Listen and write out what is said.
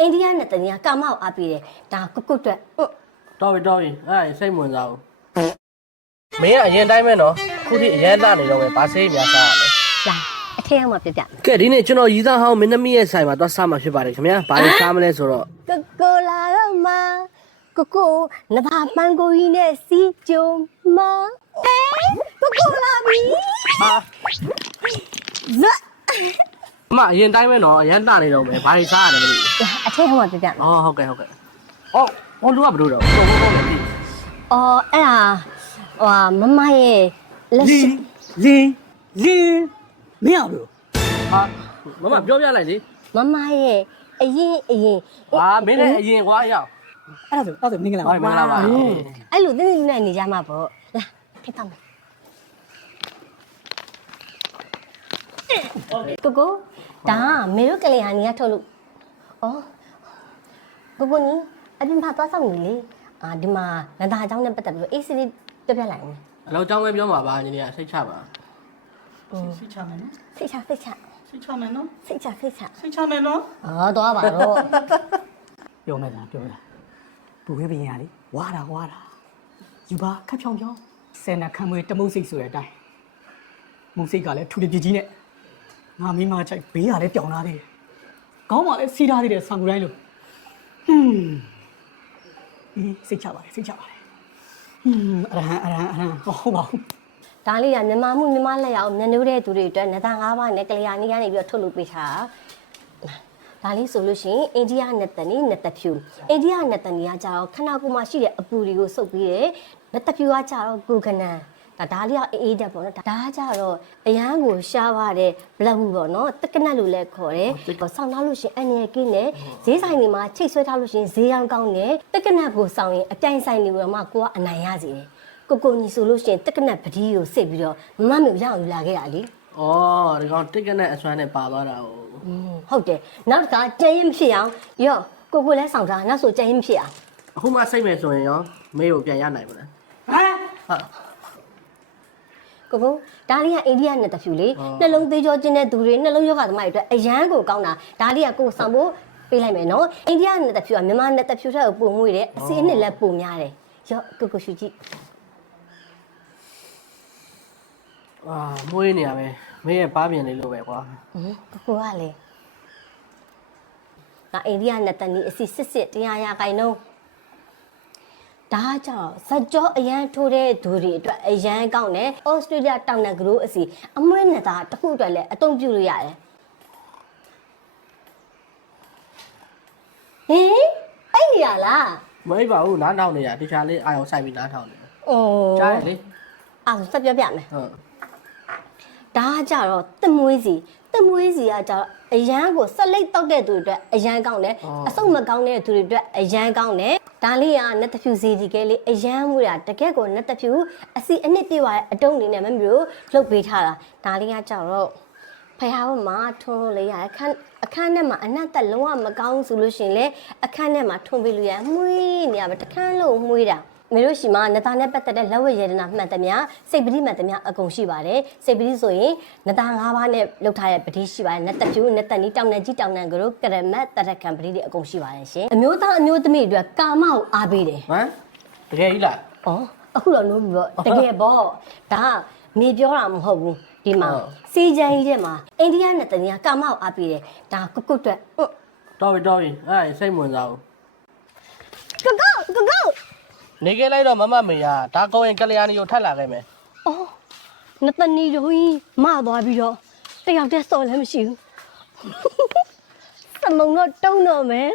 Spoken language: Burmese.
အိန္ဒိယနဲ့တနည်းကာမောက်အားပေးတယ်ဒါကုတ်ကုတ်အတွက်တော်ပြီအဲ့စိတ်ဝင်စားဘူးမင်းကအရင်တိုင်းပဲနော်ခုထိအရန်လာနေတော့ပဲဘာဆေးများစားရလဲလာအထက်ရောက်မှပြပြကဲဒီနေ့ကျွန်တော်ရီသားဟောင်းမင်းသမီးရဲ့ဆိုင်မှာသွားစားမှာဖြစ်ပါတယ်ခင်ဗျာဘာလို့စားမလဲဆိုတော့ကိုလာတော့မကိုနဘာပန်းကိုကြီးနဲ့စီကြုံမကိုလာပြီဟာအမအရင်တိုင်းပဲနော်အရန်လာနေတော့ပဲဘာလို့စားရလဲမသိဘူးအထက်ရောက်မှပြပြဟုတ်ကဲ့ဟောလူကဘယ်လိုတော့ဟုတ်မသိအဲ့ဒါမမရဲ့လက်ရှိလင်းမရဘူးဟာမပြောပြလိုက်လေမမရဲ့အရင်ဟာမင်းလည်းအရင်ကွာရောက်အဲ့ဒါဆိုမင်္ဂလာပါမင်္ဂလာပါအဲ့လိုတင်းနေနေကြမှာပေါ့လာဖိတ်တော့မယ်ကိုဒါမေတို့ကလေးဟာနေရထုတ်လို့ကိုနီအပြင်မှာသွားဆောင်နေလေဒီမှာနန္ဒာအကြောင်းနဲ့ပတ်သက်ပြီးအေးစီလေးပြပြလိုက်အောင်အလောအကြောင်းပဲပြောမှာပါညီလေးကစိတ်ချပါစိတ်ချမယ်နော်စိတ်ချမယ်နော်စိတ်ချမယ်နော်သွားပါတော့ပြောမယ်လားပူဝဲပင်ရလေဝါတာယူပါခက်ဖြောင်းဆယ်နာခံမွေတမုတ်စိတ်ဆိုတဲ့အတိုင်းမုတ်စိတ်ကလည်းထူတပြကြီးနဲ့ငါမိမချိုက်ဘေးရလဲပြောင်းလာသေးတယ်ခေါင်းမှာလည်းစီးထားသေးတယ်ဆံကူတိုင်းလို့စိတ်ချပါတယ်အရဟံဟုတ်ပါဘူးဒါလေးကမြန်မာလက်ရောက်မျက်နှာတဲ့သူတွေအတွက်နန္ဒာ၅ပါးနဲ့ကလျာဏီကနေပြီးတော့ထုတ်လုပ်ပေးထားဒါလေးဆိုလို့ရှိရင်အိန္ဒိယနတ်တနီနတ်တဖြူအိန္ဒိယနတ်တနီကကြတော့ခဏကိုမှရှိတဲ့အပူတွေကိုစုပ်ပြီးတယ်နတ်တဖြူကကြတော့ကိုကနန်ဒါလေးကအေးတက်ပေါ့နော်ဒါကကြတော့အရန်ကိုရှားပါတဲ့ဘလက်ဘူးပေါ့နော်တက်ကနတ်လို့လည်းခေါ်တယ်ဆောင်းထားလို့ရှိရင်အနေကင်းနဲ့ဈေးဆိုင်တွေမှာချိတ်ဆွဲထားလို့ရှိရင်ဈေးရောင်းကောင်းတယ်တက်ကနတ်ကိုဆောင်းရင်အပြိုင်ဆိုင်တွေမှာကိုကအနိုင်ရစေတယ်ကိုညီဆိုလို့ရှိရင်တက်ကနတ်ပတိကိုစစ်ပြီးတော့မမမျိုးရအောင်ယူလာခဲ့တာလေဒီကောင်တက်ကနတ်အစွမ်းနဲ့ပါသွားတာဟုတ်တယ်နောက်တစ်ခါကြမ်းရင်မဖြစ်အောင်ရော့ကိုလည်းဆောင်ထားနောက်ဆိုကြမ်းရင်မဖြစ်အောင်အခုမှစိတ်မယ်ဆိုရင်ရောမေးကိုပြန်ရနိုင်မလားကိုဒါလေးကအိန္ဒိယနဲ့တဖြူလေနှလုံးသေးကြောကျင်းတဲ့သူတွေနှလုံးယောဂသမားတွေအတွက်အရန်ကိုကောင်းတာဒါလေးကကိုဆောင်ဖို့ပေးလိုက်မယ်နော်အိန္ဒိယနဲ့တဖြူကမြန်မာနဲ့တဖြူထက်ကိုပုံမွေးတယ်အစီအနှစ်လည်းပုံများတယ်ရော့ကိုရှူကြည့်မွေးနေရပဲမင်းရဲ့ပါပြင်လေးလိုပဲကွာကိုကလေဒါအိန္ဒိယနဲ့တနီအစီစစ်တရားရခိုင်နှုန်းဒါကြောင့်ဇက်ကြောအရန်ထိုးတဲ့သူတွေအတွက်အရန်ကောင်းတယ်ဩစတြေးလျတောင်နက်ဂရိုးအစီအမွှေးနဲ့သားတစ်ခုအတွက်လည်းအသုံးပြုလို့ရတယ်အဲ့နေရလားမအိပ်ပါဘူးနားထောင်နေရတခြားလေးအာရုံစိုက်ပြီးနားထောင်နေကြားရလေဆက်ပြောပြမယ်ဒါကကြတော့တမွေးစီကကြတော့အရန်ကိုဆက်လက်တောက်တဲ့သူတွေအတွက်အရန်ကောင်းတယ်အဆုတ်မကောင်းတဲ့သူတွေအတွက်အရန်ကောင်းတယ်ဒါလေးကနတ်တဖြူစီဒီကဲလေးအရန်မွေးတာတကယ်ကိုနတ်တဖြူအစီအနှစ်ပြည့်သွားတဲ့အတုံးလေးနဲ့မမျိုးလှုပ်ပေးထားတာဒါလေးကကြတော့ဖယားဘမှာထွန်းလို့လေရအခန်းထဲမှာအနတ်သက်လုံးဝမကောင်းဆိုလို့ရှင်လေအခန်းထဲမှာထွန်းပေးလို့ရမွေးနေရပဲတခန်းလုံးမွေးတာမေတို့ရှိမှာနတာနဲ့ပတ်သက်တဲ့လက်ဝဲရတနာမှန်သမျှစိတ်ပတိမှန်သမျှအကုန်ရှိပါတယ်စိတ်ပတိဆိုရင်နတာ၅ပါးနဲ့လောက်ထားတဲ့ပတိရှိပါတယ်နတဖြူနတနီတောင်နန်ကြီးတောင်နန်ကတို့ကရမတ်တရခံပတိတွေအကုန်ရှိပါတယ်ရှင်အမျိုးသားအမျိုးသမီးတွေကကာမကိုအားပေးတယ်တကယ်ကြီးလားအခုတော့လို့ပြီးတော့တကယ်ပေါ့ဒါမေပြောတာမဟုတ်ဘူးဒီမှာစီချန်ကြီးထဲမှာအိန္ဒိယနဲ့တနည်းကာမကိုအားပေးတယ်ဒါကုတ်အတွက်တော်ပြီအဲ့စိတ်ဝင်စားဘူးကိုနေခဲ့လိုက်တော့မမမေရဒါကောရင်ကလျာဏီကိုထပ်လာခဲ့မယ်နတနီတို့ကြီးမသွားပြီးတော့တယောက်တည်းစော်လည်းမရှိဘူးစမုံတော့တုံးတော့မယ်